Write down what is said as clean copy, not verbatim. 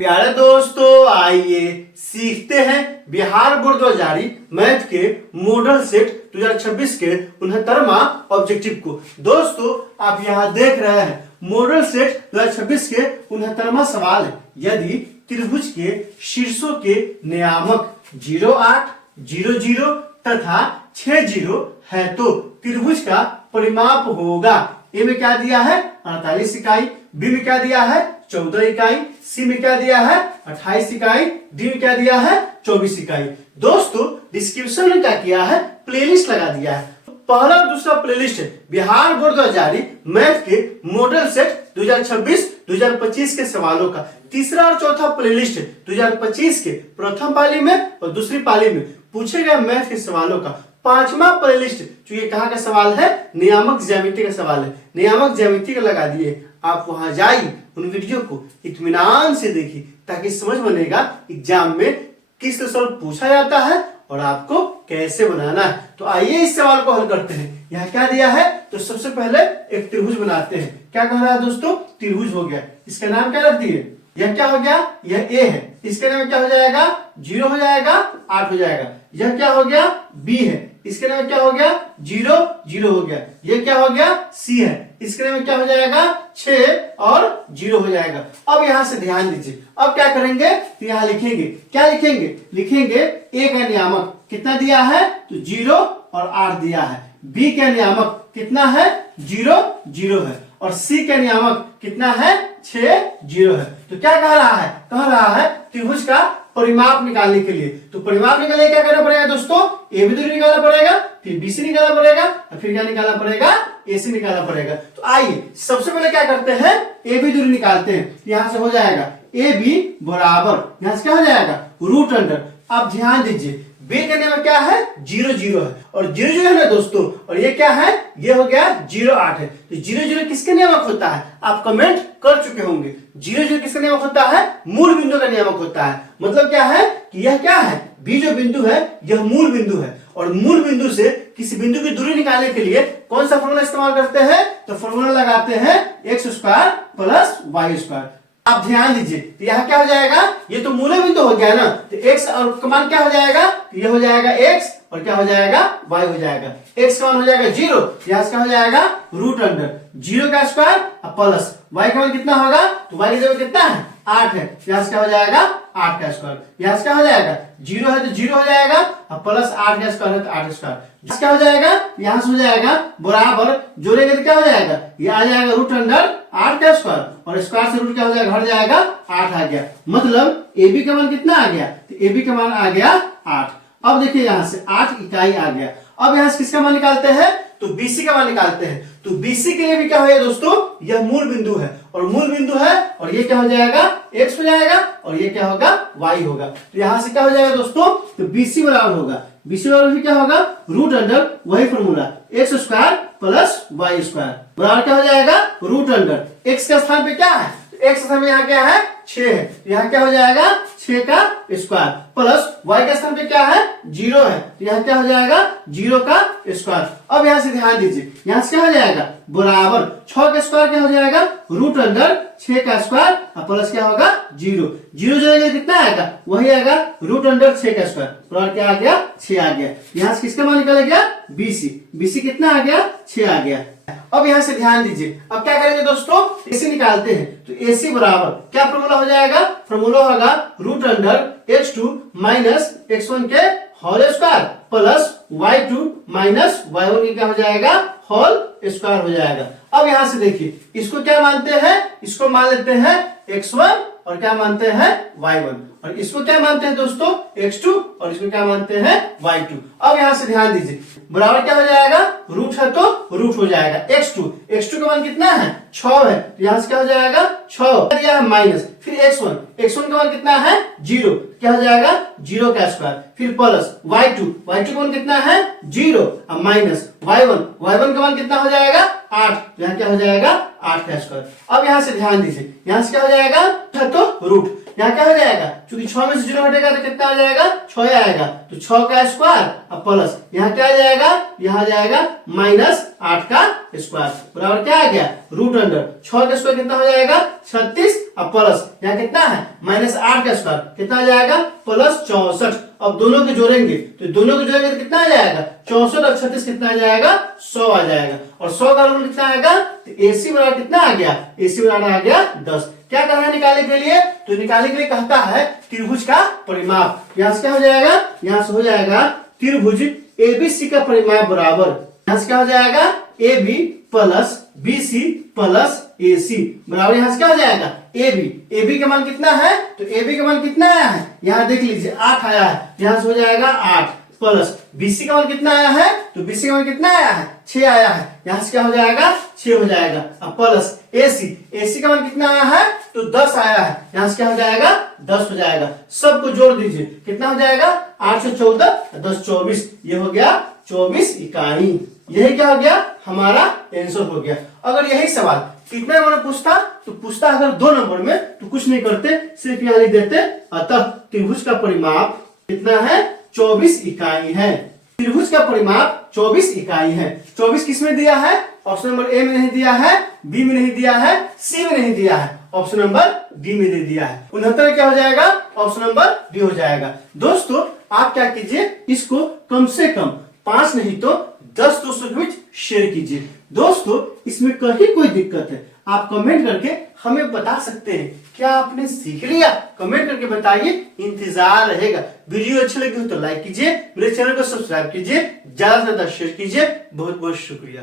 प्यारे दोस्तों, आइए सीखते हैं बिहार बोर्ड द्वारा मैथ के मॉडल सेट 2026 के 69वां ऑब्जेक्टिव को। दोस्तों, आप यहाँ देख रहे हैं मॉडल सेट 2026 के 69वां सवाल है। यदि त्रिभुज के शीर्षों के नियामक 0, 8, 0, 0 तथा 6, 0 है तो त्रिभुज का परिमाप होगा। ए में क्या दिया है 48 इकाई, बी में क्या दिया है 14 इकाई, सी में क्या दिया है 28 इकाई, डी में क्या दिया है 24 इकाई। दोस्तों, डिस्क्रिप्शन में क्या किया है प्लेलिस्ट लगा दिया है। पहला और दूसरा प्लेलिस्ट है बिहार बोर्ड द्वारा जारी मैथ के मॉडल सेट 2026-2025 के सवालों का। तीसरा और चौथा प्लेलिस्ट है 2025 के प्रथम पाली में और दूसरी पाली में पूछे गए मैथ के सवालों का। पांचवा प्लेलिस्ट जो ये कहाँ का सवाल है, नियामक ज्यामिति का सवाल है, नियामक ज्यामिति का लगा दिए। आप वहां जाइए, उन वीडियो को इत्मीनान से देखिए ताकि समझ बनेगा एग्जाम में किस सवाल पूछा जाता है और आपको कैसे बनाना है। तो आइए इस सवाल को हल करते हैं। यहाँ क्या दिया है, तो सबसे पहले एक त्रिभुज बनाते हैं। क्या कह रहा है दोस्तों, त्रिभुज हो गया, इसका नाम क्या रख दिए, यह क्या हो गया, यह ए है, इसके नाम क्या हो जाएगा 0 हो जाएगा, 8 हो जाएगा। यह क्या हो गया बी है, इसके नाम क्या हो गया 0, 0 हो गया। ये क्या हो गया सी है, इसके नाम क्या हो जाएगा 6 और 0 हो जाएगा। अब यहां से ध्यान दीजिए, अब क्या करेंगे, तो यहां लिखेंगे, क्या लिखेंगे, लिखेंगे ए का नियामक कितना दिया है, तो 0 और 8 दिया है। बी का नियामक कितना है 0, 0 है। और सी का नियामक कितना है 6, 0 है। तो क्या कह रहा है त्रिभुज का परिमाप निकालने के लिए। तो परिमाप निकालने क्या करना पड़ेगा दोस्तों, ए बी दूरी निकालना पड़ेगा, फिर बी सी निकालना पड़ेगा और फिर क्या निकालना पड़ेगा ए सी निकालना पड़ेगा। तो आइए सबसे पहले क्या करते हैं, ए बी दूरी निकालते हैं। यहां से हो जाएगा ए बी बराबर, यहां से क्या हो जाएगा रूट अंडर। आप ध्यान दीजिए बी करने में क्या है 0, 0 है और 0, 0 है ना दोस्तों, और ये क्या है, ये हो गया 0, 8 है। तो 0, 0 किसके नियामक होता है, आप कमेंट कर चुके होंगे। 0, 0 किसका नियामक होता है, मूल बिंदु का नियामक होता है। मतलब क्या है कि यह क्या है, बी जो बिंदु है यह मूल बिंदु है और मूल बिंदु से किसी बिंदु की दूरी निकालने के लिए कौन सा फॉर्मूला इस्तेमाल करते हैं, तो फॉर्मूला लगाते हैं x² प्लस y²। आप ध्यान दीजिए, तो यहाँ क्या हो जाएगा, ये तो मूल बिंदु हो गया ना, तो x और का मान क्या हो जाएगा, तो ये हो जाएगा x और क्या हो जाएगा y हो जाएगा। x का मान हो जाएगा 0, यहाँ से क्या हो जाएगा रूट अंडर 0 का स्क्वायर प्लस y का मान कितना होगा, तो y की जगह कितना है 8 है, यहाँ से क्या हो जाएगा 8 का स्क्वायर। यहाँ से क्या हो जाएगा 0 है तो 0 हो जाएगा और प्लस 8 का स्क्वायर है तो 8 स्क्वायर। क्या हो जाएगा, यहाँ से हो जाएगा बराबर, जोड़ेंगे तो क्या हो जाएगा, ये आ जाएगा रूट अंडर 8 का स्क्वायर और स्क्वायर से रूट क्या हो जाएगा हट जाएगा 8 आ गया। मतलब ए बी का मान कितना आ गया, तो ए बी का मान आ गया 8। अब देखिए यहाँ से 8 इकाई आ गया। अब यहाँ से किसका मान निकालते हैं, तो बीसी का मान निकालते हैं। तो बीसी के लिए भी क्या है दोस्तों, यह मूल बिंदु है और मूल बिंदु है और ये क्या हो जाएगा x हो जाएगा और ये क्या होगा y होगा। तो यहाँ से क्या हो जाएगा दोस्तों, तो बीसी बराबर होगा, बीसी बराबर क्या होगा रूट अंडर वही फॉर्मूला x² प्लस y² बराबर क्या हो जाएगा रूट अंडर। x के स्थान पे क्या है, तो x स्थान पे यहाँ क्या है 6 है, तो यहाँ क्या हो जाएगा 6 का स्क्वायर प्लस y के स्थान पे क्या है 0 है, तो यहाँ क्या हो जाएगा 0 का स्क्वायर। अब यहाँ से ध्यान दीजिए, यहाँ से क्या हो जाएगा बराबर 6 का स्क्वायर क्या हो जाएगा रूट अंडर 6 का स्क्वायर प्लस क्या होगा 0, 0 जो कितना आएगा वही आएगा रूट अंडर 6 का स्क्वायर बराबर क्या आ गया 6 आ गया। यहाँ से किसका मान निकल गया बीसी, बीसी कितना आ गया 6 आ गया। अब यहाँ से ध्यान दीजिए, अब क्या करेंगे दोस्तों, एसी निकालते हैं। तो एसी बराबर क्या फॉर्मूला हो जाएगा, फॉर्मूला होगा root under x2 minus x1 के whole square plus y2 minus y1 के क्या हो जाएगा होल स्क्वायर हो जाएगा। अब यहाँ से देखिए, इसको क्या मानते हैं, इसको मान लेते हैं x1 और क्या मानते हैं y1 और इसको क्या मानते हैं दोस्तों x2 और इसको क्या मानते हैं y2। अब यहाँ से ध्यान दीजिए, बराबर क्या हो जाएगा रूट है तो रूट हो जाएगा x2, x2 का मान कितना है 6 है, तो यहाँ से क्या हो जाएगा 6 दिया है माइनस, फिर x1, x1 का मान कितना है 0, क्या हो जाएगा 0 का स्क्वायर, फिर प्लस y2, y2 का मान कितना है 0 और माइनस y1, y1 का मान कितना हो जाएगा 8, यहाँ क्या हो जाएगा 8 का स्क्वायर। अब यहाँ से ध्यान दीजिए, यहाँ से क्या हो जाएगा तो रूट, यहाँ क्या हो जाएगा क्योंकि 6 में से 0 हटेगा तो कितना आ जाएगा 6 आएगा, तो 6 का स्क्वायर और प्लस यहाँ क्या आ जाएगा, यहाँ आ जाएगा माइनस 8 का स्क्वायर बराबर क्या आ गया रूट अंडर 6 का स्क्वायर कितना हो जाएगा 36 और प्लस यहाँ कितना है -8 का स्क्वायर कितना आ जाएगा प्लस 64। अब दोनों के जोड़ेंगे तो दोनों के जोड़ेंगे तो कितना आ जाएगा 64 और 36 कितना आ जाएगा 100 आ जाएगा और 100 का रूट कितना आएगा तो AC बराबर कितना आ गया AC बराबर आ गया 10। क्या कहना है निकालने के लिए तो निकालने के लिए कहता है त्रिभुज का परिमाप। यहाँ से क्या हो जाएगा यहाँ से हो जाएगा त्रिभुज ABC का परिमाप बराबर यहाँ से क्या हो जाएगा AB plus BC plus AC बराबर यहाँ से क्या हो जाएगा AB का मान कितना है तो AB का मान कितना आया है यहाँ देख लीजिए 8 आया है यहाँ से हो जाएगा 8 प्लस BC का मान कितना आया है तो BC का मान कितना आया है 6 आया है यहाँ से क्या हो जाएगा 6 हो जाएगा अब प्लस AC का मान कितना आया है तो 10 आया है यहाँ से क्या हो जाएगा 10 हो जाएगा। सबको जोड़ दीजिए कितना हो जाएगा 8 से 14 10 24 ये हो गया 24 इकाई। यही क्या हो गया हमारा आंसर हो गया। अगर यही सवाल कितने नंबर में पूछता तो पूछता अगर 2 नंबर में तो कुछ नहीं करते सिर्फ यहाँ लिख देते अतः त्रिभुज का परिमाप कितना है 24 इकाई है। त्रिभुज का परिमाप 24 इकाई है। 24 किसमें दिया है ऑप्शन नंबर ए में नहीं दिया है बी में नहीं दिया है सी में नहीं दिया है ऑप्शन नंबर डी में दे दिया है। 69 क्या हो जाएगा ऑप्शन नंबर डी हो जाएगा। दोस्तों आप क्या कीजिए इसको कम से कम 5 नहीं तो 10 दोस्तों के बीच शेयर कीजिए। दोस्तों इसमें कहीं कोई दिक्कत है आप कमेंट करके हमें बता सकते हैं क्या आपने सीख लिया कमेंट करके बताइए इंतजार रहेगा। वीडियो अच्छी लगी हो तो लाइक कीजिए मेरे चैनल को सब्सक्राइब कीजिए ज्यादा से ज्यादा शेयर कीजिए। बहुत बहुत शुक्रिया।